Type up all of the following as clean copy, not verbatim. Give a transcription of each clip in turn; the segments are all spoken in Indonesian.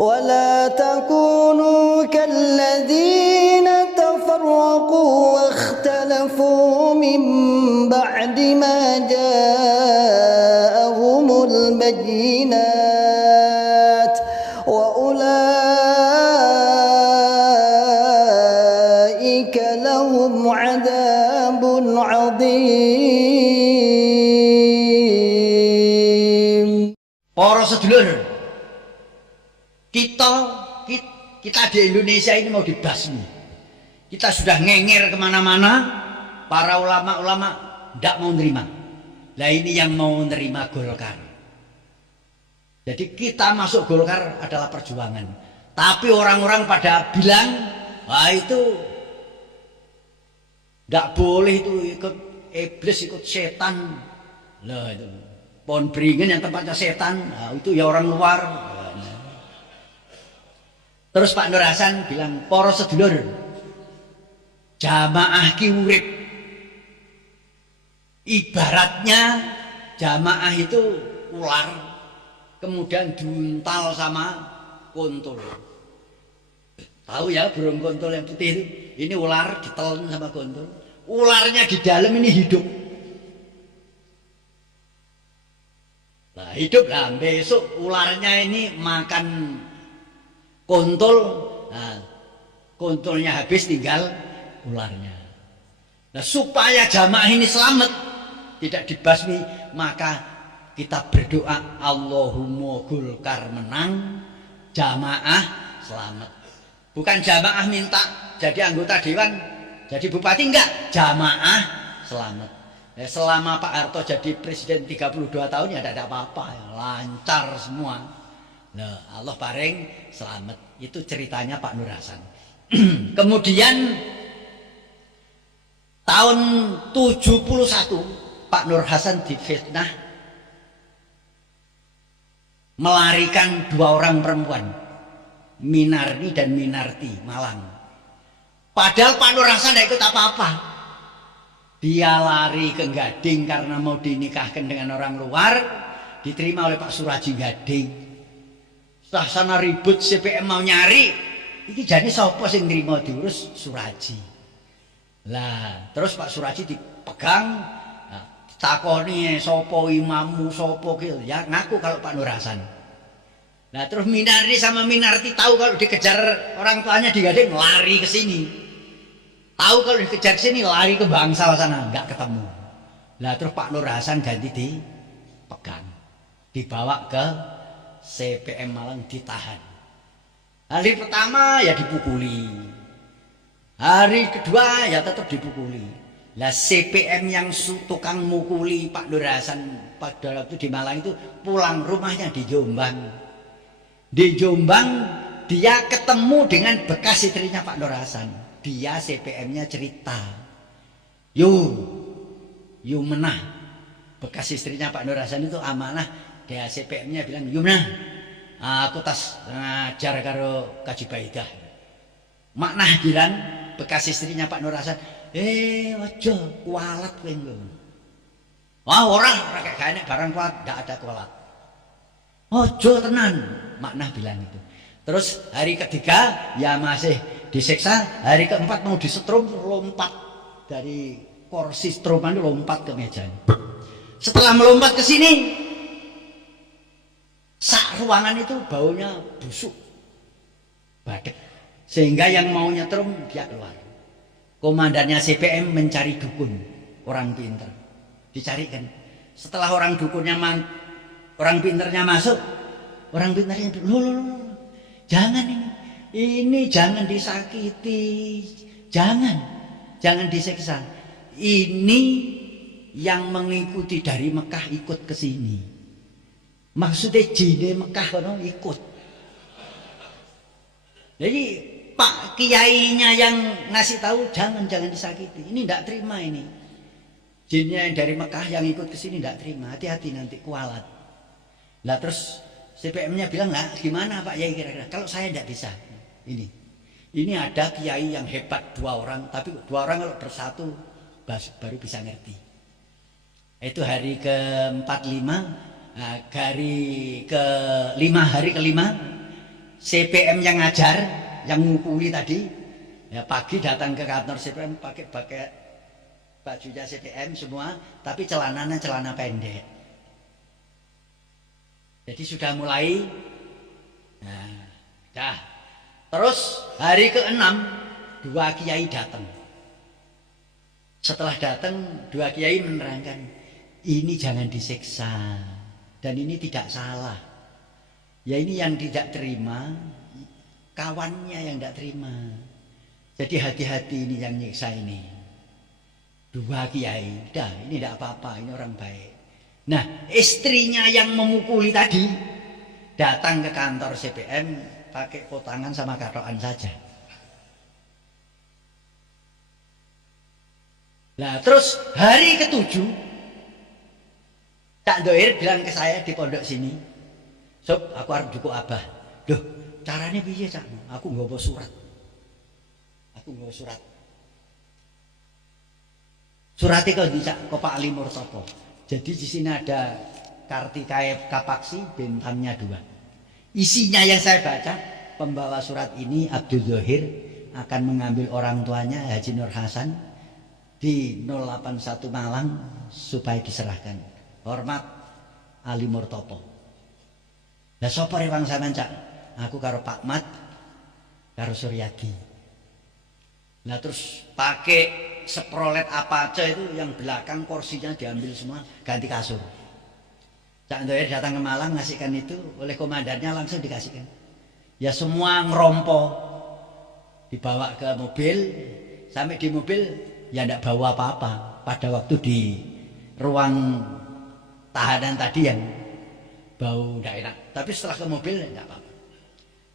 ولا تكونوا كالذين تفرقوا واختلفوا من بعد ما جاءهم البينات وأولئك لهم عذاب عظيم. Para sedulur, kita di Indonesia ini mau dibasmi. Kita sudah ngenger kemana-mana, para ulama-ulama tidak mau nerima. Nah ini yang mau nerima Golkar. Jadi kita masuk Golkar adalah perjuangan. Tapi orang-orang pada bilang, wah itu tidak boleh, itu ikut iblis, ikut setan. Lah itu Pohon Beringin yang tempatnya setan, nah, itu ya orang luar. Terus Pak Nur Hasan bilang, para sedulur, jamaah ki urip. Ibaratnya jamaah itu ular, kemudian diuntal sama kontul. Tahu ya burung kontul yang putih itu? Ini ular ditelan sama kontul. Ularnya di dalam ini hidup. Nah, hidup lah, besok ularnya ini makan kontul, nah, kontulnya habis tinggal ularnya. Nah, supaya jamaah ini selamat, tidak dibasmi, maka kita berdoa Allahumma Golkar menang, jamaah selamat. Bukan jamaah minta jadi anggota dewan, jadi bupati, enggak, jamaah selamat. Ya, selama Pak Harto jadi presiden 32 tahun ya tidak ada apa-apa, ya, lancar semua. Nah, Allah paring selamat. Itu ceritanya Pak Nur Hasan. Kemudian tahun 71 Pak Nur Hasan difitnah melarikan 2 orang perempuan, Minarni dan Minarti, Malang. Padahal Pak Nur Hasan tidak ikut apa-apa. Dia lari ke Gading karena mau dinikahkan dengan orang luar, diterima oleh Pak Suraji Gading. Setelah sana ribut, CPM mau nyari, ini jadi sopo sing nerima diurus Suraji. Lah, terus Pak Suraji dipegang, nah, ditakoni sopo imammu, sopo gitu, ya ngaku kalau Pak Nur Hasan. Nah, terus Minarti sama Minarti tahu kalau dikejar orang tuanya di Gading, lari ke sini. Tahu kalau dikejar sini, lari ke Bangsal sana, nggak ketemu. Lah terus Pak Nur Hasan ganti dipegang, dibawa ke CPM Malang, ditahan. Hari pertama ya dipukuli, hari kedua ya tetap dipukuli. Lah CPM yang tukang mukuli Pak Nur Hasan pada waktu di Malang itu pulang rumahnya di Jombang. Di Jombang dia ketemu dengan bekas istrinya Pak Nur Hasan. Dia CPM-nya cerita, Yu menah, bekas istrinya Pak Nur Hasan itu amanah. Dia CPM-nya bilang, Yu menah, aku tas ngajar karo Kaji Baidah. Maknah bilang bekas istrinya Pak Nur Hasan, ojo kualat kowe engko. Wah ora kayak gane barang kuat, ndak ada kualat. Ojo tenan, Maknah bilang itu. Terus hari ketiga ya masih disiksa, hari keempat mau disetrum, lompat dari kursi setroman, lompat ke mejanya. Setelah melompat ke sini, sak ruangan itu baunya busuk, badek, sehingga yang mau nyetrum dia keluar. Komandannya CPM mencari dukun, orang pinter, dicarikan. Setelah orang dukunnya orang pinternya masuk, orang pinternya bilang, loh, jangan ini jangan disakiti, jangan disiksa. Ini yang mengikuti dari Mekah ikut ke sini. Maksudnya jine Mekah kono ikut. Jadi Pak Kiainya yang ngasih tahu jangan disakiti. Ini tidak terima ini. Jinnya yang dari Mekah yang ikut ke sini tidak terima. Hati-hati nanti kualat. Lah terus CPM-nya bilang, lah gimana Pak Yai kira-kira? Kalau saya tidak bisa. Ini ada kiai yang hebat 2 orang, tapi 2 orang kalau bersatu baru bisa ngerti. Itu hari ke-45, hari ke-5, CPM yang ngajar, yang ngukuli tadi, ya pagi datang ke kantor CPM pakai bajunya CPM semua, tapi celananya celana pendek. Jadi sudah mulai, nah, dah. Terus hari ke-6 dua kiai datang. Setelah datang dua kiai menerangkan, ini jangan disiksa dan ini tidak salah. Ya ini yang tidak terima, kawannya yang tidak terima. Jadi hati-hati ini yang nyiksa ini. Dua kiai, dah ini tidak apa-apa, ini orang baik. Nah istrinya yang memukuli tadi datang ke kantor CPM pakai potangan sama katokan saja. Nah terus hari ke-7 Cak Doir bilang ke saya di pondok sini, Sob aku harus cukup abah. Duh caranya piye Cak? Aku nggawa surat. Suratnya kok dicak ke Pak Ali Murtopo. Jadi di sini ada Kartikae Kapaksi bintangnya 2. Isinya yang saya baca, pembawa surat ini Abdul Zohir akan mengambil orang tuanya Haji Nur Hasan di 081 Malang supaya diserahkan. Hormat Ali Murtopo. Lah sapa rewang sampean Cak? Aku karo Pak Mat karo Suryadi. Nah terus pakai seprolet apa aja itu yang belakang kursinya diambil semua, ganti kasur. Cak Ndoyer datang ke Malang ngasihkan itu, oleh komandannya langsung dikasihkan. Ya semua ngerompo, dibawa ke mobil, sampai di mobil ya tidak bawa apa-apa. Pada waktu di ruang tahanan tadi yang bau tidak enak, tapi setelah ke mobil tidak apa-apa.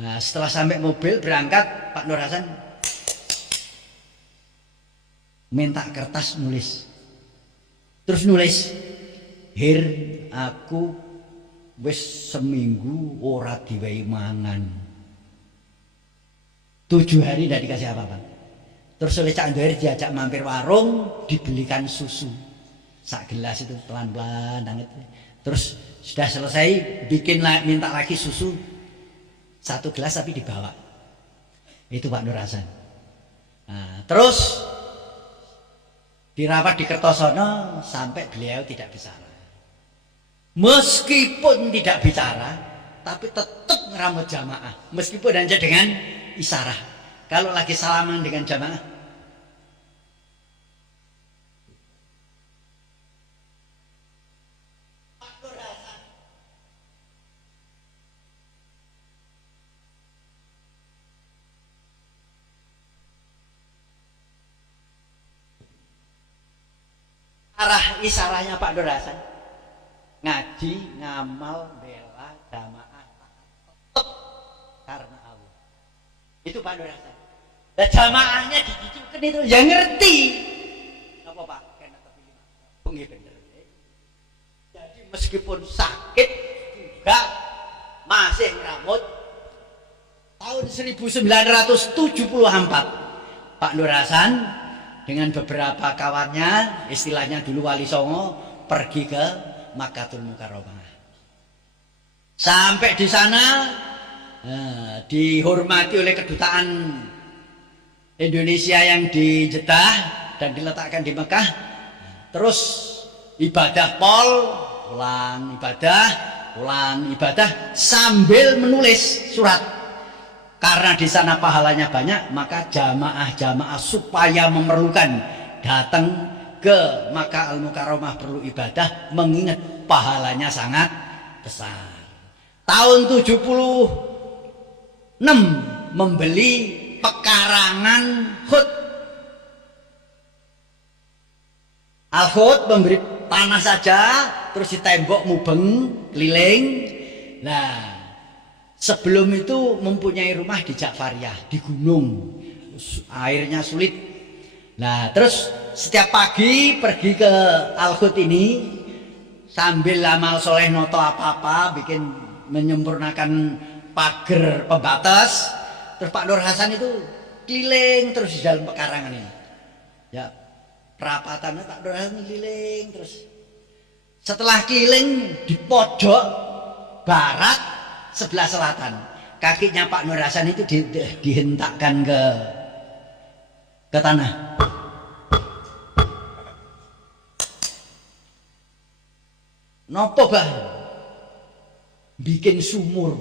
Nah setelah sampai mobil berangkat Pak Nur Hasan minta kertas nulis, terus nulis, Hir aku wis seminggu ora diwehi mangan, 7 hari tidak dikasih apa-apa. Terus oleh Cak Ndoyer diajak mampir warung, dibelikan susu sak gelas itu pelan-pelan anget. Terus sudah selesai bikin minta lagi susu 1 gelas tapi dibawa. Itu Pak Nur Hasan. Nah, terus dirapat di Kertosono sampai beliau tidak bicara. Meskipun tidak bicara, tapi tetap ngeramut jamaah. Meskipun hanya dengan isyarat. Kalau lagi salaman dengan jamaah, arah isarahnya Pak Nur Hasan ngaji, ngamal, bela, jamaah tetap karena Allah. Itu Pak Nur Hasan. Nah jamaahnya dicucukkan itu ya ngerti. Apa Pak? Kena kepilih bengi bener. Jadi meskipun sakit juga masih ngeramut. Tahun 1974 Pak Nur Hasan dengan beberapa kawannya, istilahnya dulu Wali Songo, pergi ke Makkatul Mukarramah. Sampai di sana dihormati oleh kedutaan Indonesia yang di Jeddah dan diletakkan di Mekah. Terus ibadah pulang ibadah sambil menulis surat. Karena di sana pahalanya banyak, maka jamaah-jamaah supaya memerlukan datang ke Makkah Al-Mukarramah perlu ibadah, mengingat pahalanya sangat besar. Tahun 76 membeli pekarangan Hud. Al-Hud memberi tanah saja, terus ditembok mubeng keliling. Nah, sebelum itu mempunyai rumah di Ja'fariyah, di gunung, airnya sulit. Nah terus setiap pagi pergi ke Al-Hud ini sambil amal soleh noto apa-apa, bikin menyempurnakan pagar pembatas. Terus Pak Nur Hasan itu keliling terus di dalam pekarangan ini. Ya perapatannya Pak Nur Hasan keliling terus. Setelah keliling di pojok barat sebelah selatan kakinya Pak Nur Hasan itu dihentakkan ke tanah. Nopo bah? Bikin sumur.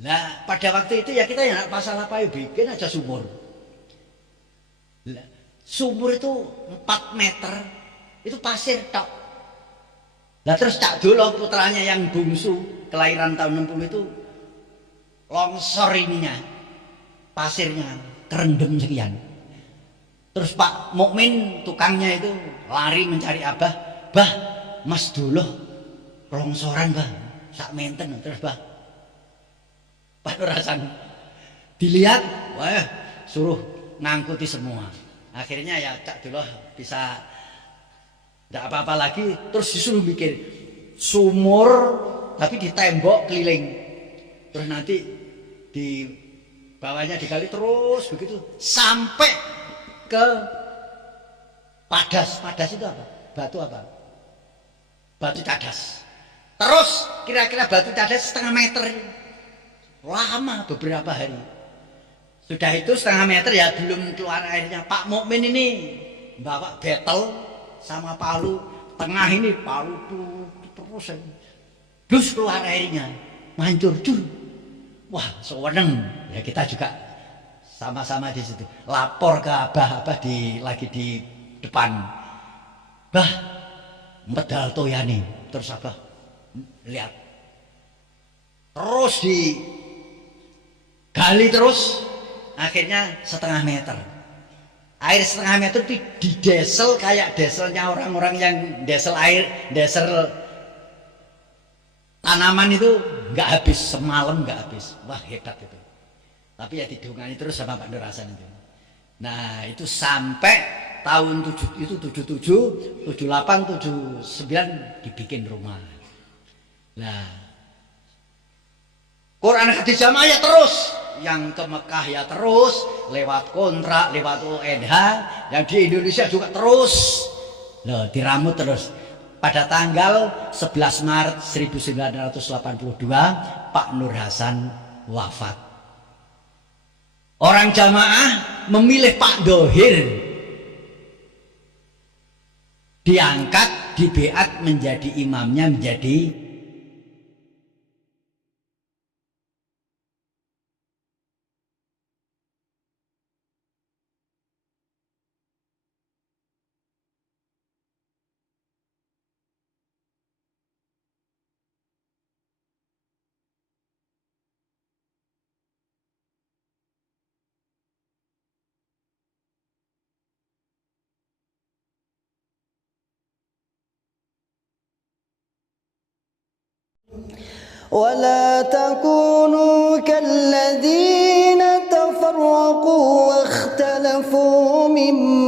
Nah pada waktu itu ya kita ya pasal apa ya bikin aja sumur. Nah, sumur itu 4 meter itu pasir tok. Nah terus Cak Dolo putranya yang bungsu kelahiran tahun 60 itu longsor ininya, pasirnya kerendam sekian. Terus Pak Mukmin tukangnya itu lari mencari Abah, bah Mas Dolo longsoran bah, sak menten. Terus bah Pak Nur Hasan dilihat, wah suruh ngangkuti semua. Akhirnya ya Cak Dolo bisa tidak apa-apa lagi. Terus disuruh bikin sumur tapi di tembok keliling. Terus nanti di bawahnya digali terus begitu sampai ke padas. Padas itu apa? Batu apa? Batu cadas. Terus kira-kira batu cadas setengah meter. Lama beberapa hari. Sudah itu setengah meter ya belum keluar airnya. Pak Mukmin ini bawa betel sama palu, tengah ini palu tuh terus terus keluar airnya, mancur cur. Wah seweneng ya kita juga sama-sama di situ. Lapor ke Abah lagi di depan. Bah medal toyane. Terus Abah lihat. Terus digali terus, akhirnya setengah meter. Air setengah meter itu didesel kayak deselnya orang-orang yang desel air, desel tanaman itu nggak habis, semalam nggak habis. Wah hebat itu. Tapi ya didungani terus sama Pak Nur Hasan itu. Nah itu sampai tahun 77, 78, 79 dibikin rumah. Nah Quran hadis jamaah ya terus, yang ke Mekah ya terus, lewat kontrak, lewat UNH, yang di Indonesia juga terus. Loh, diramut terus. Pada tanggal 11 Maret 1982 Pak Nur Hasan wafat. Orang jamaah memilih Pak Dohir, diangkat, dibeat menjadi imamnya, menjadi ولا تكونوا كالذين تفرقوا واختلفوا من